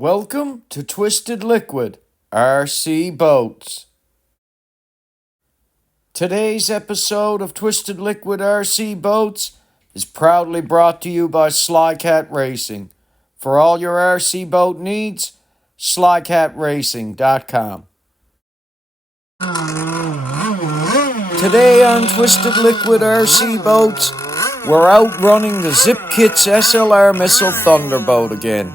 Welcome to Twisted Liquid RC Boats. Today's episode of Twisted Liquid RC Boats is proudly brought to you by Slycat Racing. For all your RC boat needs, slycatracing.com. Today on Twisted Liquid RC Boats, we're out running the Zippkits SLR missile Thunderboat again.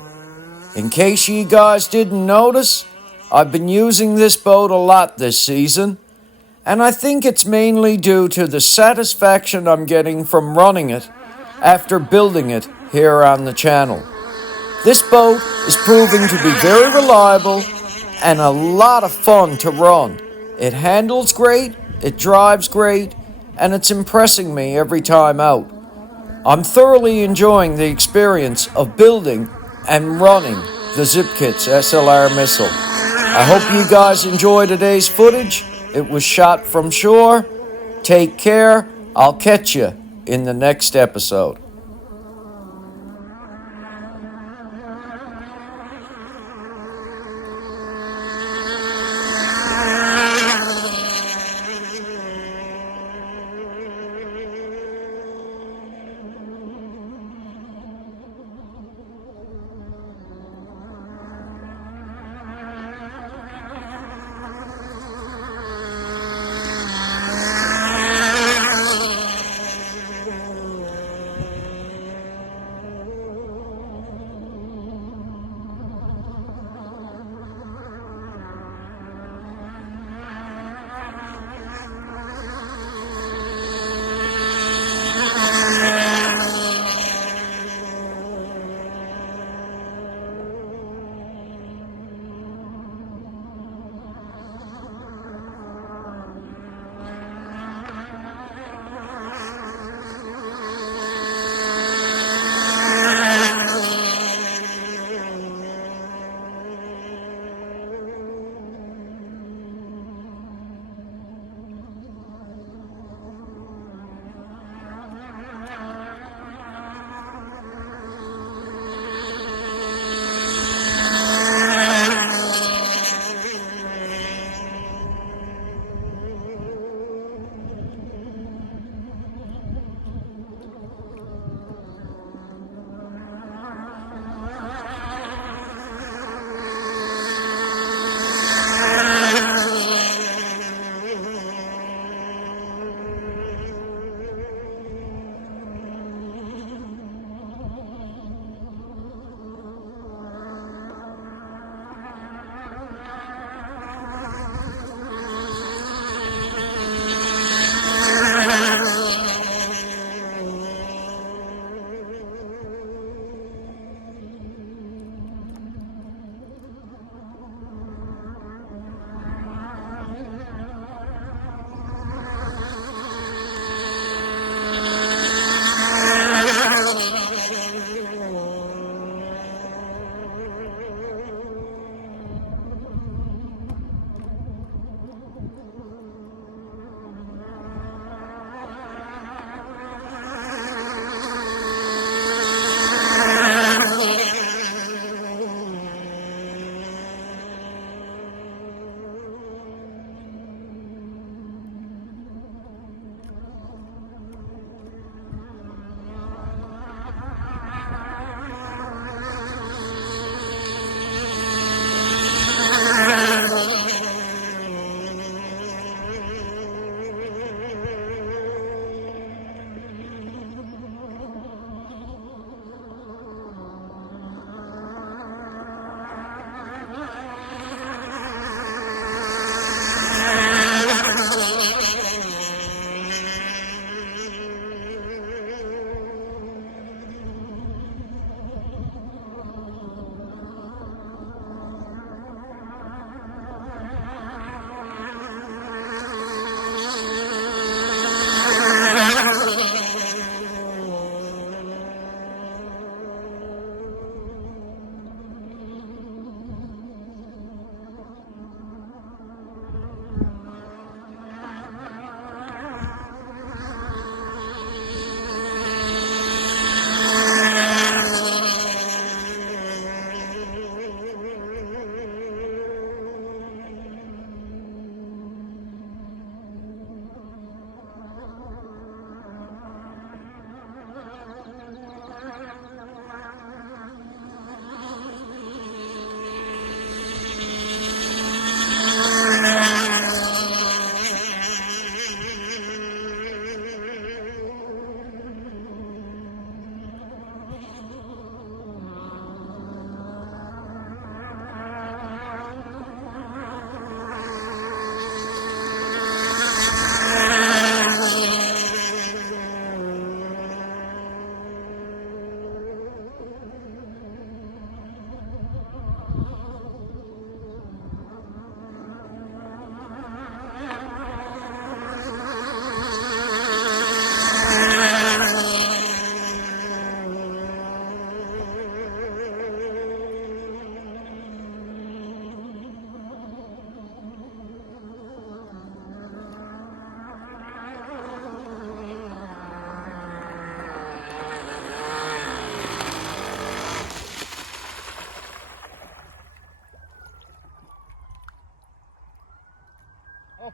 In case you guys didn't notice, I've been using this boat a lot this season, and I think it's mainly due to the satisfaction I'm getting from running it after building it here on the channel. This boat is proving to be very reliable and a lot of fun to run. It handles great, it drives great, and it's impressing me every time out. I'm thoroughly enjoying the experience of building and running the Zippkits SLR missile. I hope you guys enjoy today's footage. It was shot from shore. Take care. I'll catch you in the next episode.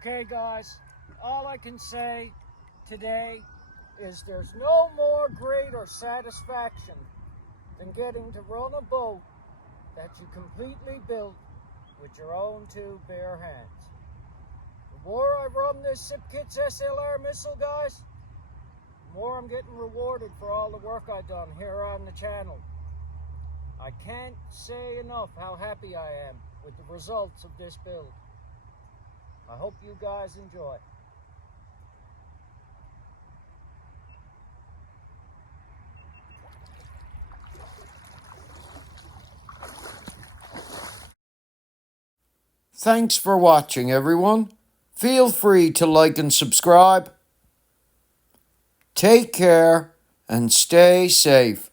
Okay, guys, all I can say today is there's no more greater satisfaction than getting to run a boat that you completely built with your own two bare hands. The more I run this Zippkits SLR missile, guys, the more I'm getting rewarded for all the work I've done here on the channel. I can't say enough how happy I am with the results of this build. I hope you guys enjoy. Thanks for watching, everyone. Feel free to like and subscribe. Take care and stay safe.